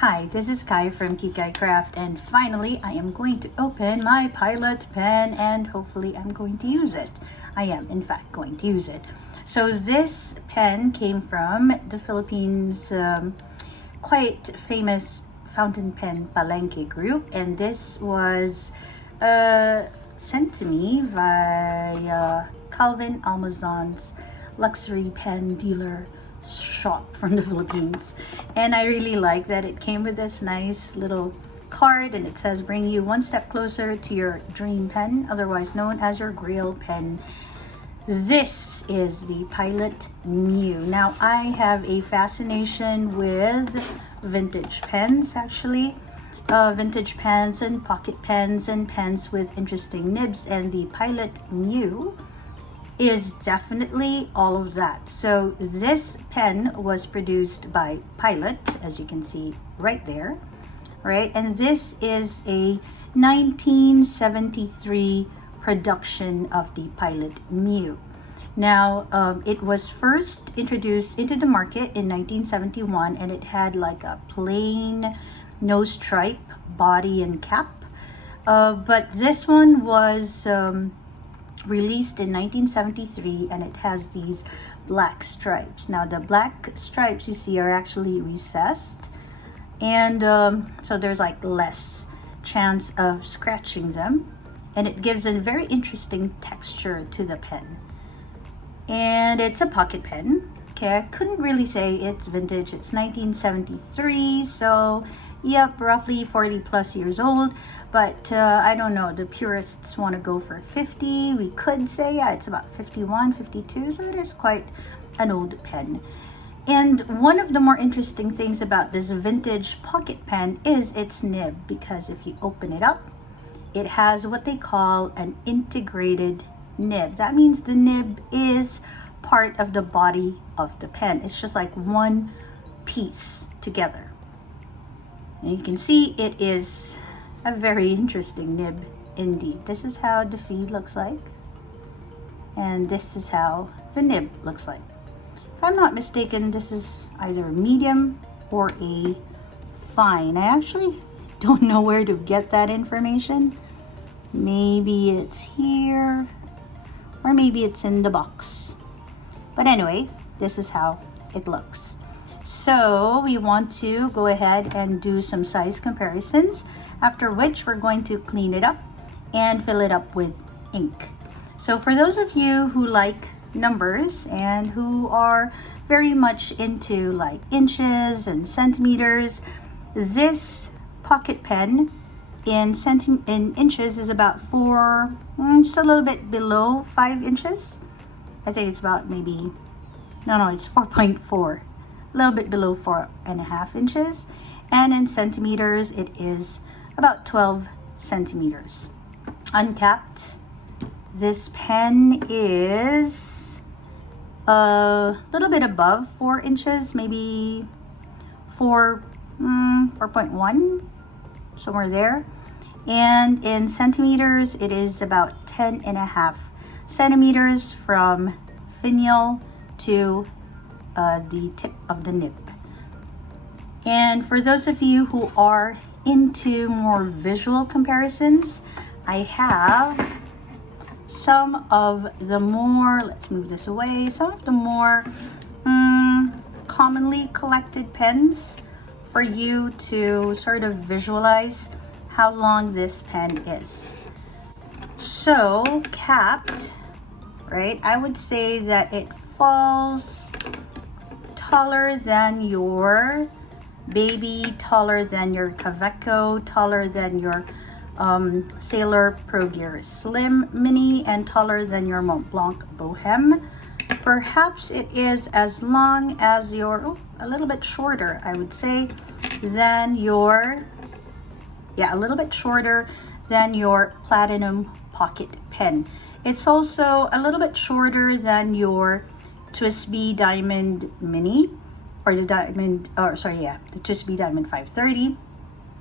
Hi, this is Kai from Kikai Craft, and finally I am going to open my Pilot pen and hopefully I'm going to use it. I am in fact going to use it. So this pen came from the Philippines quite famous fountain pen Palenque group, and this was sent to me via Calvin Almazan's luxury pen dealer shop from the Philippines. And I really like that it came with this nice little card, and it says bring you one step closer to your dream pen, otherwise known as your grail pen. This is the Pilot Myu. Now I have a fascination with vintage pens, actually. Vintage pens and pocket pens and pens with interesting nibs, and the Pilot Myu is definitely all of that. So this pen was produced by Pilot, as you can see right there, right? And this is a 1973 production of the Pilot Myu. Now, it was first introduced into the market in 1971, and it had like a plain no stripe body and cap. But this one was released in 1973, and it has these black stripes. Now the black stripes you see are actually recessed, and so there's like less chance of scratching them, and it gives a very interesting texture to the pen. And it's a pocket pen. Okay, I couldn't really say it's vintage. It's 1973, so yep, roughly 40 plus years old. But I don't know, the purists want to go for 50. We could say, yeah, it's about 51, 52, so it is quite an old pen. And one of the more interesting things about this vintage pocket pen is its nib, because if you open it up, it has what they call an integrated nib. That means the nib is part of the body of the pen. It's just like one piece together. And you can see it is a very interesting nib indeed. This is how the feed looks like, and this is how the nib looks like. If I'm not mistaken, this is either a medium or a fine. I actually don't know where to get that information. Maybe it's here, or maybe it's in the box. But anyway, this is how it looks. So we want to go ahead and do some size comparisons, after which we're going to clean it up and fill it up with ink. So for those of you who like numbers and who are very much into like inches and centimeters, this pocket pen in inches is about just a little bit below 5 inches. I think it's about maybe, no, it's 4.4. A little bit below 4.5 inches, and in centimeters it is about 12 centimeters. Uncapped, this pen is a little bit above 4 inches, maybe 4.1, somewhere there. And in centimeters it is about 10.5 centimeters from finial to the tip of the nib. And for those of you who are into more visual comparisons, I have some of the more, let's move this away, some of the more commonly collected pens for you to sort of visualize how long this pen is. So capped, right, I would say that it falls taller than your Baby, taller than your Kaweco, taller than your Sailor Pro Gear Slim Mini, and taller than your Mont Blanc Bohème. Perhaps it is as long as your, a little bit shorter, I would say, than your, a little bit shorter than your Platinum Pocket Pen. It's also a little bit shorter than your TWSBI Diamond Mini, or the Diamond, the TWSBI Diamond 530,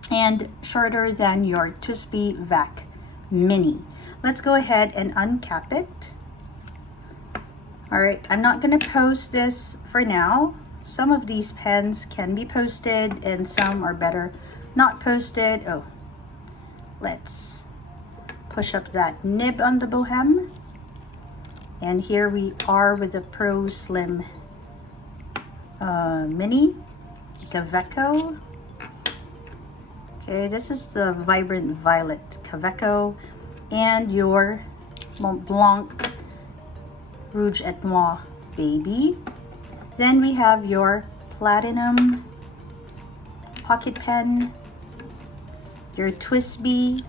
and shorter than your TWSBI Vac Mini. Let's go ahead and uncap it. All right, I'm not going to post this for now, some of these pens can be posted and some are better not posted. Oh, let's push up that nib on the Bohem. And here we are with the Pro Slim Mini Kaweco. Okay, this is the Vibrant Violet Kaweco and your Mont Blanc Rouge et Noir Baby. Then we have your Platinum Pocket Pen, your Twisby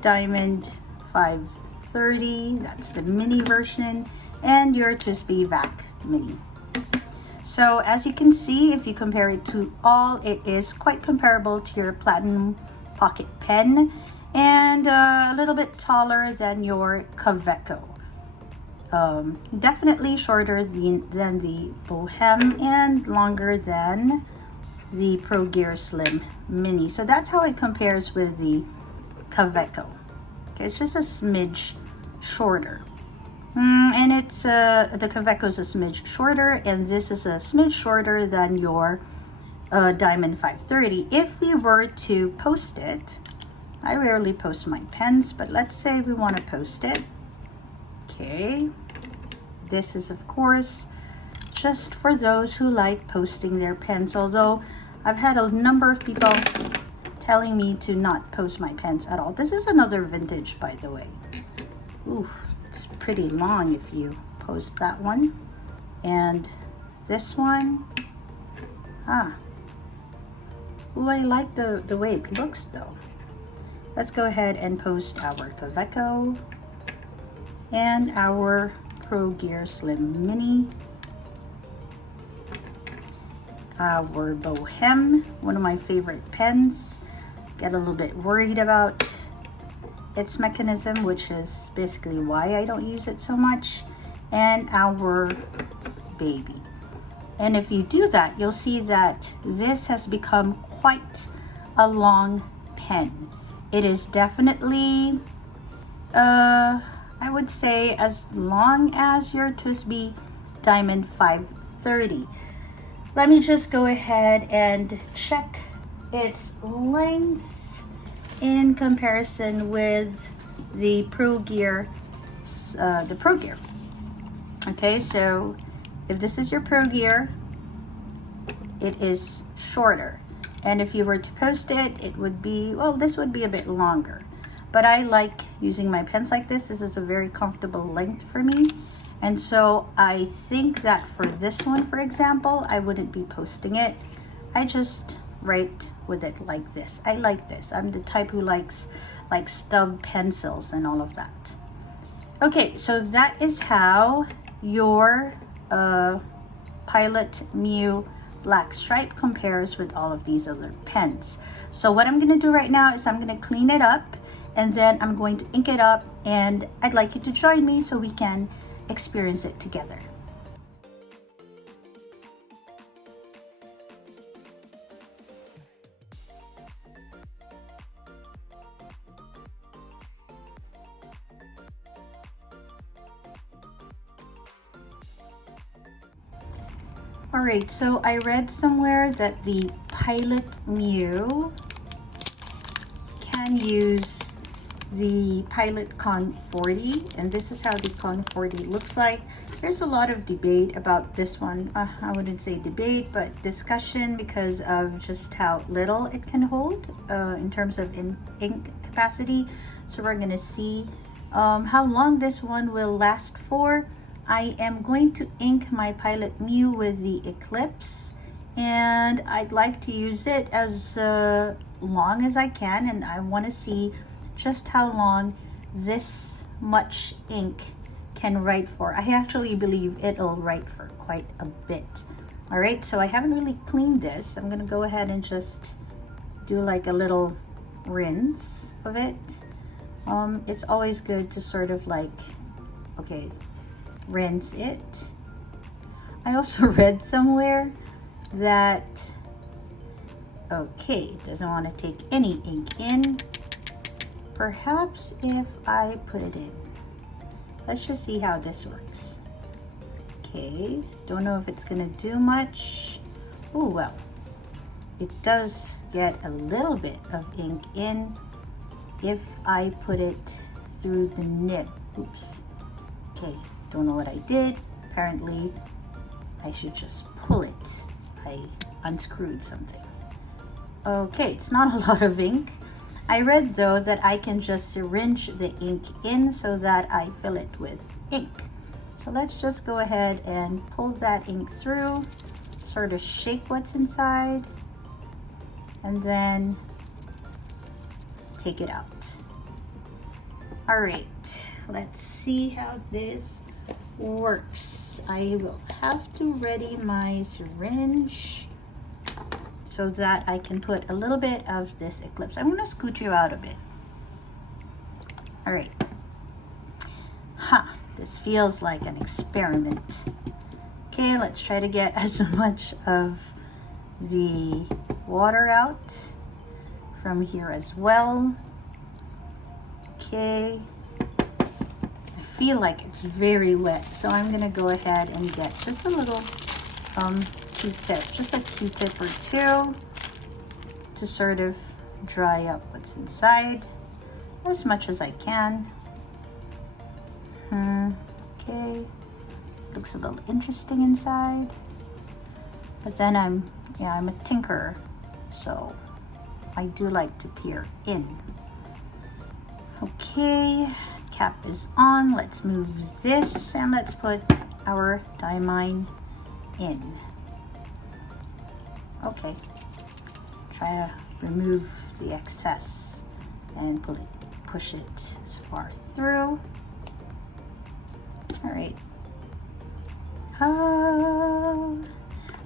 Diamond 530, that's the mini version, and your Twisby Vac Mini. So as you can see, if you compare it to all, it is quite comparable to your Platinum Pocket Pen and a little bit taller than your Kaweco. Definitely shorter than the Bohem and longer than the Pro Gear Slim Mini. So that's how it compares with the Kaweco. Okay, it's just a smidge shorter. And it's the Kaweco is a smidge shorter, and this is a smidge shorter than your Diamond 530. If we were to post it, I rarely post my pens, but let's say we want to post it. Okay, this is of course just for those who like posting their pens, although I've had a number of people telling me to not post my pens at all. This is another vintage, by the way. Ooh, it's pretty long if you post that one. And this one, ooh, I like the way it looks though. Let's go ahead and post our Kaweco and our Pro Gear Slim Mini, our Bohem, one of my favorite pens. Get a little bit worried about its mechanism, which is basically why I don't use it so much, and our Baby. And if you do that, you'll see that this has become quite a long pen. It is definitely I would say as long as your Twisby Diamond 530. Let me just go ahead and check its length in comparison with the Pro Gear, Okay, so if this is your Pro Gear, it is shorter. And if you were to post it, it would be, well, this would be a bit longer. But I like using my pens like this. This is a very comfortable length for me. And so I think that for this one, for example, I wouldn't be posting it. I just write with it like this. I like this. I'm the type who likes like stub pencils and all of that. Okay, so that is how your Pilot Myu Black Stripe compares with all of these other pens. So what I'm gonna do right now is I'm gonna clean it up, and then I'm going to ink it up, and I'd like you to join me so we can experience it together. All right, so I read somewhere that the Pilot Myu can use the Pilot Con 40, and this is how the Con 40 looks like. There's a lot of debate about this one. I wouldn't say debate, but discussion, because of just how little it can hold in terms of ink capacity. So we're gonna see how long this one will last for. I am going to ink my Pilot Myu with the Eclipse, and I'd like to use it as long as I can, and I want to see just how long this much ink can write for. I actually believe it'll write for quite a bit. All right, so I haven't really cleaned this. I'm gonna go ahead and just do like a little rinse of it. It's always good to sort of like, okay, rinse it. I also read somewhere that, okay, it doesn't want to take any ink in. Perhaps if I put it in. Let's just see how this works. Okay, don't know if it's gonna do much. Oh well, it does get a little bit of ink in if I put it through the nib. Oops. Okay, don't know what I did. Apparently I should just pull it. I unscrewed something. Okay, it's not a lot of ink. I read though that I can just syringe the ink in so that I fill it with ink. So let's just go ahead and pull that ink through, sort of shake what's inside, and then take it out. All right, let's see how this works. I will have to ready my syringe so that I can put a little bit of this Eclipse. I'm gonna scoot you out a bit. All right. This feels like an experiment. Okay, let's try to get as much of the water out from here as well. Okay, I feel like it's very wet, so I'm gonna go ahead and get just a little Q-tip, just a Q-tip or two to sort of dry up what's inside as much as I can. Okay, looks a little interesting inside, but then I'm a tinkerer, so I do like to peer in. Okay, cap is on. Let's move this and let's put our diamine in. Okay, try to remove the excess and push it as far through. All right.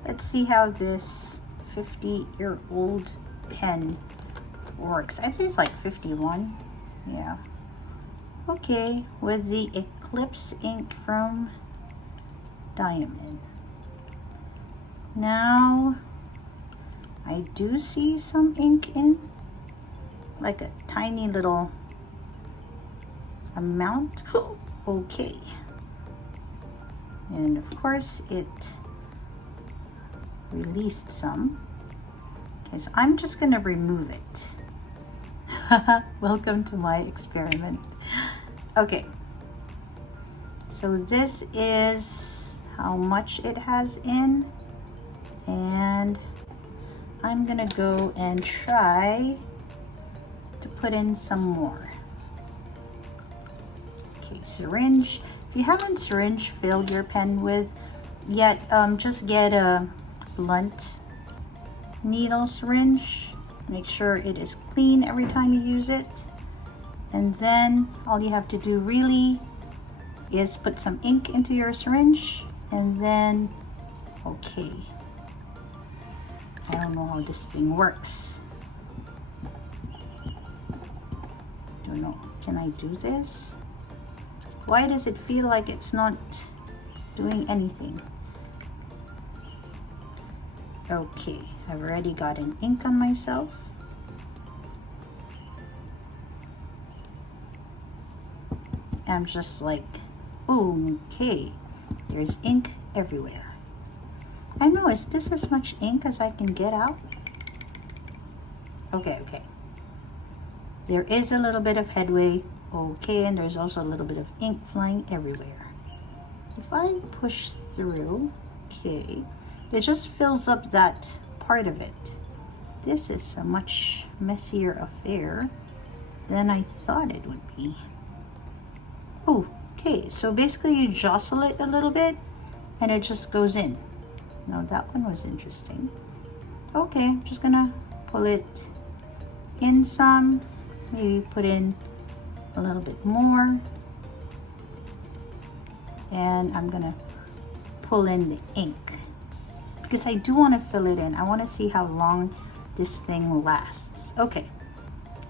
Let's see how this 50-year-old pen works. I think it's like 51. Yeah. Okay, with the Eclipse ink from Diamond. Now, I do see some ink in, like a tiny little amount. Okay. And of course it released some. Okay, so I'm just gonna remove it. Welcome to my experiment. Okay, so this is how much it has in, and I'm gonna go and try to put in some more. Okay, syringe. If you haven't syringe filled your pen with yet, just get a blunt needle syringe. Make sure it is clean every time you use it. And then all you have to do really is put some ink into your syringe, and then, okay. I don't know how this thing works. Don't know, can I do this? Why does it feel like it's not doing anything? Okay, I've already gotten ink on myself. I'm just like, okay, there's ink everywhere. I know, is this as much ink as I can get out? Okay. There is a little bit of headway. Okay, and there's also a little bit of ink flying everywhere. If I push through, okay, it just fills up that part of it. This is a much messier affair than I thought it would be. Okay, so basically you jostle it a little bit and it just goes in. Now that one was interesting. Okay, I'm just gonna pull it in some, maybe put in a little bit more, and I'm gonna pull in the ink because I do want to fill it in. I want to see how long this thing lasts. Okay,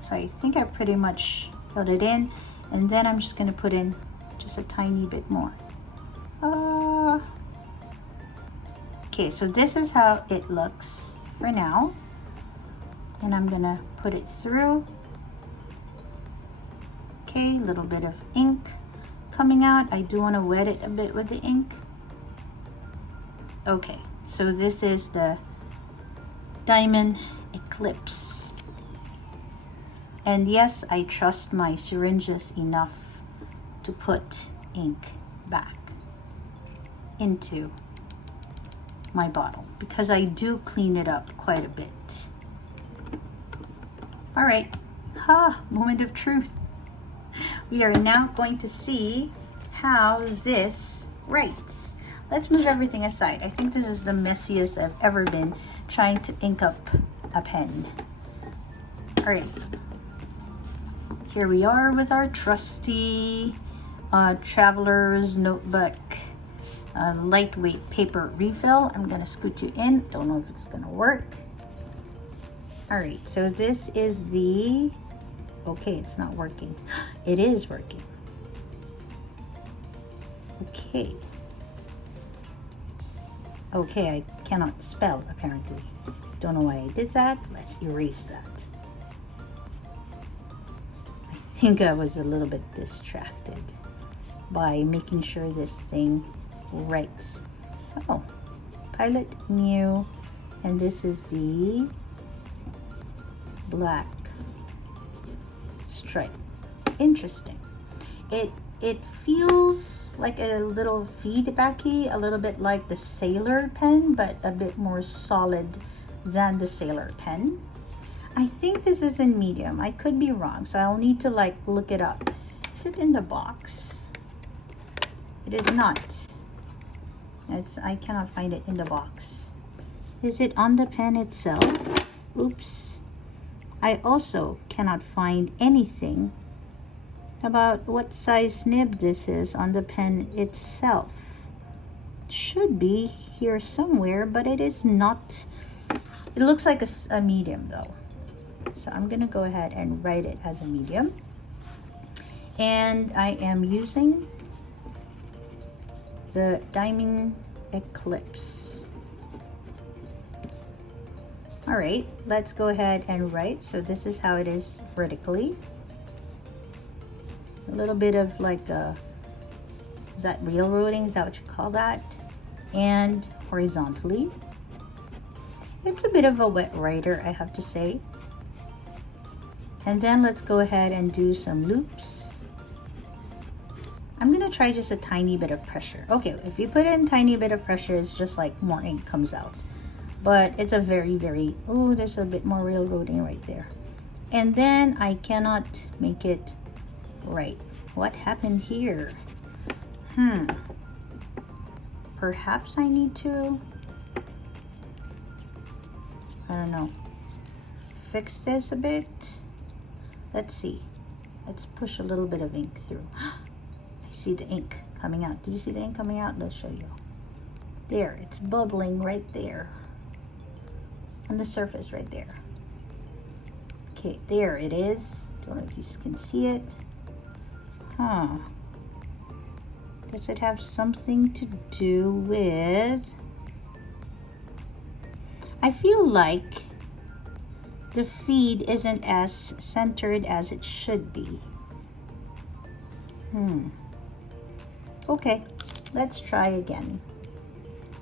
so I think I pretty much filled it in, and then I'm just gonna put in just a tiny bit more. Okay, so this is how it looks for now, and I'm gonna put it through. Okay, a little bit of ink coming out. I do want to wet it a bit with the ink. Okay, so this is the Diamond Eclipse. And yes, I trust my syringes enough to put ink back into my bottle because I do clean it up quite a bit. All right, moment of truth. We are now going to see how this writes. Let's move everything aside. I think this is the messiest I've ever been trying to ink up a pen. All right, here we are with our trusty traveler's notebook lightweight paper refill. I'm gonna scoot you in. Don't know if it's gonna work. All right, so this is the, okay, it's not working. It is working. Okay. Okay, I cannot spell apparently. Don't know why I did that. Let's erase that. I think I was a little bit distracted by making sure this thing writes. Oh, Pilot Myu, and this is the Black Stripe. Interesting. It feels like a little feedbacky, a little bit like the Sailor pen, but a bit more solid than the Sailor pen. I think this is in medium. I could be wrong, so I'll need to like look it up. Is it in the box? It is not. I cannot find it in the box. Is it on the pen itself? Oops. I also cannot find anything about what size nib this is on the pen itself. It should be here somewhere, but it is not. It looks like a medium though. So I'm gonna go ahead and write it as a medium. And I am using the Diamond Eclipse. All right, let's go ahead and write. So this is how it is vertically. A little bit of like is that railroading? Is that what you call that? And horizontally. It's a bit of a wet writer, I have to say. And then let's go ahead and do some loops. I'm gonna try just a tiny bit of pressure. Okay, if you put in a tiny bit of pressure, it's just like more ink comes out. But it's a very, oh, there's a bit more railroading right there. And then I cannot make it right. What happened here? Perhaps I need to, I don't know, fix this a bit. Let's see. Let's push a little bit of ink through. I see the ink coming out. Did you see the ink coming out? Let's show you. There, it's bubbling right there on the surface right there. Okay, there it is. Don't know if you can see it. Does it have something to do with, I feel like the feed isn't as centered as it should be. Okay, let's try again.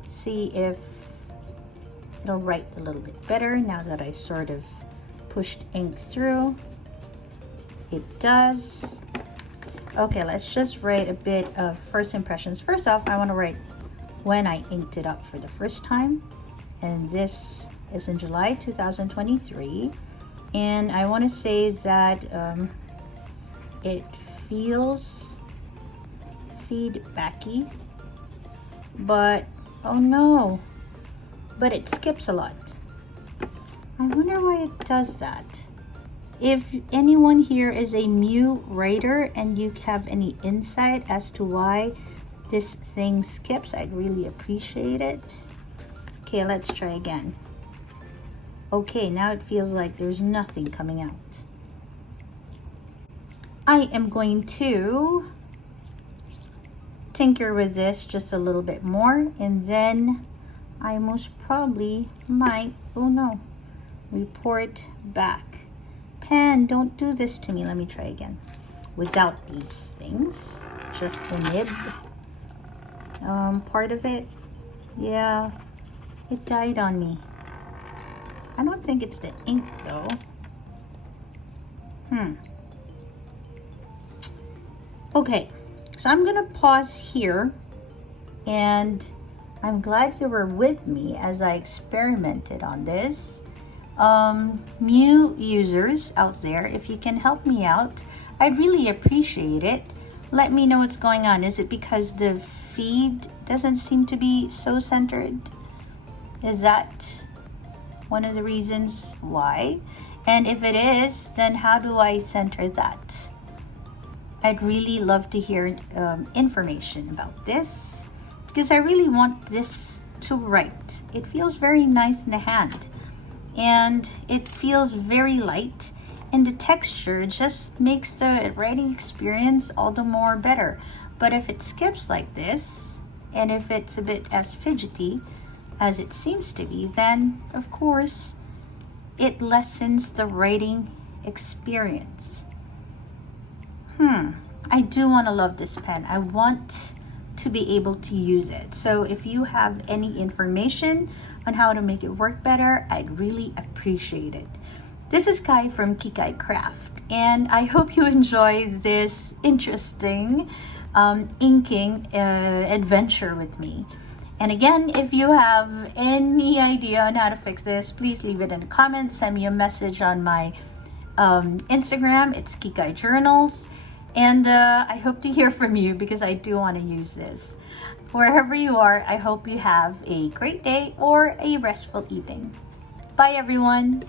See if it'll write a little bit better now that I sort of pushed ink through. It does. Okay, let's just write a bit of first impressions. First off, I want to write when I inked it up for the first time. And this is in July 2023. And I want to say that it feels feedbacky, but oh no, but it skips a lot. I wonder why it does that. If anyone here is a Myu writer and you have any insight as to why this thing skips, I'd really appreciate it. Okay, let's try again. Okay, now it feels like there's nothing coming out. I am going to tinker with this just a little bit more, and then I most probably might, oh no, report back. Pen, don't do this to me. Let me try again. Without these things, just the nib part of it. Yeah, it died on me. I don't think it's the ink though. Okay, so I'm gonna pause here, and I'm glad you were with me as I experimented on this. Myu users out there, if you can help me out, I'd really appreciate it. Let me know what's going on. Is it because the feed doesn't seem to be so centered? Is that one of the reasons why? And if it is, then how do I center that? I'd really love to hear information about this, because I really want this to write. It feels very nice in the hand, and it feels very light, and the texture just makes the writing experience all the more better. But if it skips like this, and if it's a bit as fidgety as it seems to be, then of course it lessens the writing experience. I do want to love this pen. I want to be able to use it. So if you have any information on how to make it work better, I'd really appreciate it. This is Kai from Kikai Craft, and I hope you enjoy this interesting inking adventure with me. And again, if you have any idea on how to fix this, please leave it in the comments. Send me a message on my Instagram. It's Kikai Journals. And I hope to hear from you, because I do want to use this. Wherever you are, I hope you have a great day or a restful evening. Bye, everyone.